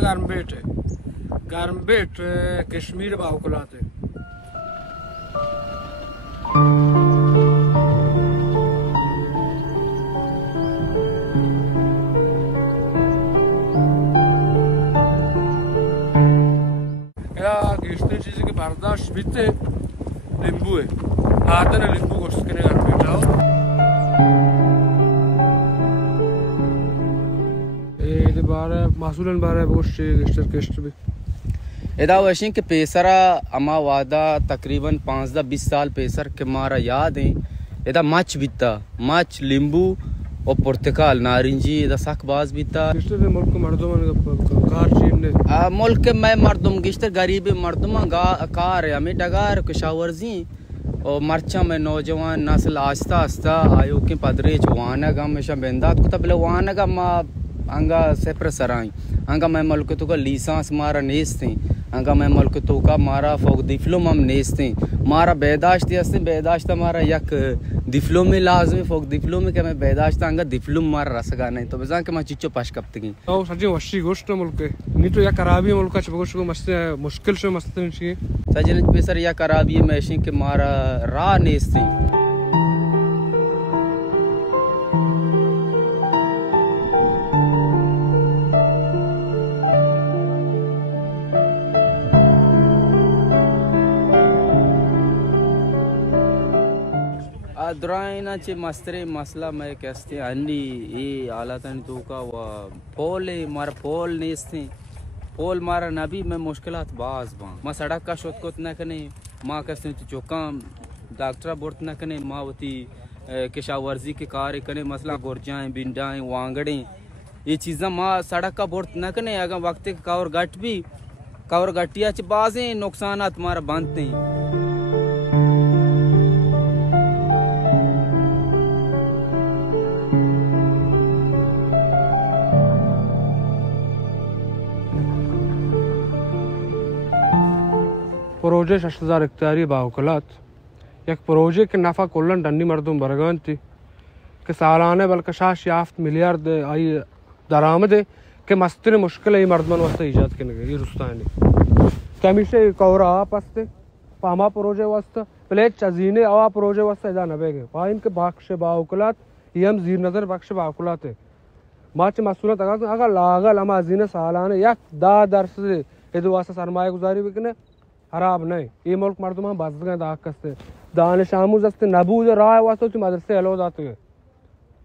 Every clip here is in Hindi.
गारमबेट है, गारमबेट कश्मीर बावकुलात है। चीज़ के बर्दाश्त बीते नींबू है, हाथ ने नींबू गोश्त के घर बैठाओ। ये बारे मासूलन बारे गोश्त गिश्तर केस्ट भी इदा वैसे के पेसरा अमा वादा तकरीबन 5-20 साल पेसर के मारा याद है। इदा मच बीता मच नींबू और पुर्तकाल नारंगी इदा सकबाज बीता मुल्क मर्दों कार चीन मुल्क में मर्दम गिश्तर गरीब मर्दम कार है हमें डगार कशावर्जी और मरचा में नौजवान नस्ल आस्ता आस्ता आयो के पदरे वाना गा हमेशा बेंदात को तबले वाना गा मा अंगा सेपर सराई अंगा मैं मुल्क तो का लीसांस मारा नेस्ते अंगा मैं मुल्क तो का मारा फोक दिफ्लोम हम नेस्ते मारा बेदाश्त हस्ते बेदाश्त मारा यक दिफ्लोम में लाजमी फोक दिफ्लोम में के मैं बेदाश्त अंगा दिफ्लोम मारा रसगा नहीं तो बजा के मैं चिच्चो पाश कप्तगी तो सच्ची वशी गोश्त मुल्क नी तो या खराबी मुल्क का गोश्त को मस्त मुश्किल से मस्त नहीं सजन पेसर या खराबी में ऐसे के मारा रा नेस्ते दुराइना चे मस्तरे मसला मैं कहते अन्नी ये आलातन तो का वा पोल मार पोल नेस्ते पोल मारा नबी में मुश्किलात बाज बा मां सड़क का शोध को न कने मां कहते तो चौकाम डॉक्टर बोर्ड न कने मां वती केशावर्जी के कार्य कने मसला गोरजाएं बिंडाएं वांगड़े ये चीज़ा मां सड़क का बोर्ड न कने अगर वक्त के कावर गट भी कावर गटिया च बाजें नुकसानात मारा बनते हैं। प्रोजे 6000 हेक्टारी बावकुलात एक प्रोजे के नफ़ा कुल्लन डन्नी मर्दम बरगान थी के सालाने बल्कि 60 मिलियर्ड आई दरामद है के मस्तर मुश्किल है मर्दमन वास्ते ईजाद के ये रुस्तानी कमीशे कौरा आपस्ते पामा प्रोजे वास्ते प्लेट चजीने आवा प्रोजे वास्ते इदा नबेगे पाइन के बाक्ष बावकुलात यम जीर नजर बाक्ष बावकुलात है माच मसूलत अगर लागल अमा जीने सालाने या दा दर्स इदु वास्ते सरमाया गुजारी बिकने खराब नहीं ये मुल्क मर्दमा बजगा दाग कस्ते दान शामूज अस्ते नबूज राय वास्तो च मदरसे हलो जाते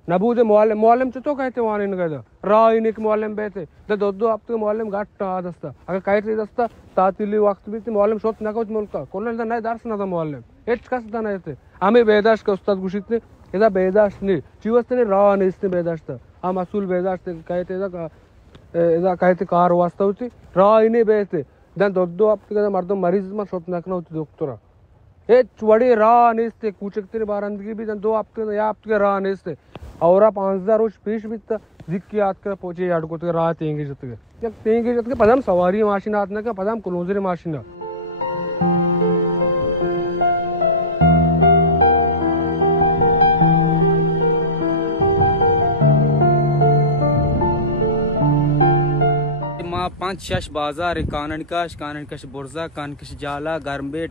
नबूज मुअल्लिम मुअल्लिम तो कहते वाने न कहदा राय ने के मुअल्लिम बेते द दो अब तो मुअल्लिम गट्टा दस्ता अगर कहते दस्ता तातिली वक्त भी मुअल्लिम शोत न कोच मुल्क कोलन द नहीं दर्श न the Muallem H cos the नहीं थे हमें बेदाश्त का उस्ताद गुशित ने इदा बेदाश्त ने जीवस्ते ने राय ने इसने बेदाश्त हम असूल बेदाश्त कहते इदा कहते कार वास्ता होती राय ने बेते दन दो अब तो मर्दम मरीज में शोत नकना होती डॉक्टरा ए चवड़ी राह नेस्ते कुचक तेरे बारंदगी भी दन दो अब तो या अब तो राह नेस्ते और 5000 रोज पेश भी जिक्की याद कर पहुंचे याद को तो राह तेंगे जत के पदम सवारी माशिना आतना का पदम क्लोजर माशिना पांच शश बाजार काननकश बुर्जा कानकश जाला गरमबेट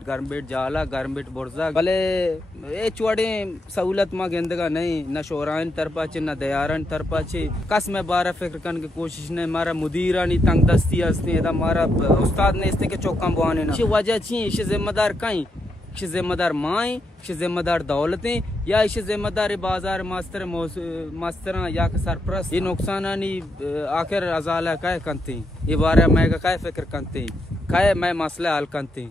जाला गरमबेट बुर्जा भले ए चुआड़े सहूलत माँ गेंदगा नहीं न शोराइन तरपा चे न दयारन तरपा चे कस में बारा फिक्र करने की कोशिश नहीं मारा मुदीरा नहीं तंग दस्ती हस्ते मारा उस्ताद ने इसने के चौकम बुआने ना वजह छी इसे जिम्मेदार कहीं इसे जिम्मेदार माएँ इसे जिम्मेदार दौलतें या इसे जिम्मेदार बाजार मास्तर या सरप्रस्त ये नुकसान आखिर अजाला काय करते ये बारे मैं काय फिक्र करते काय मैं मसले हल करते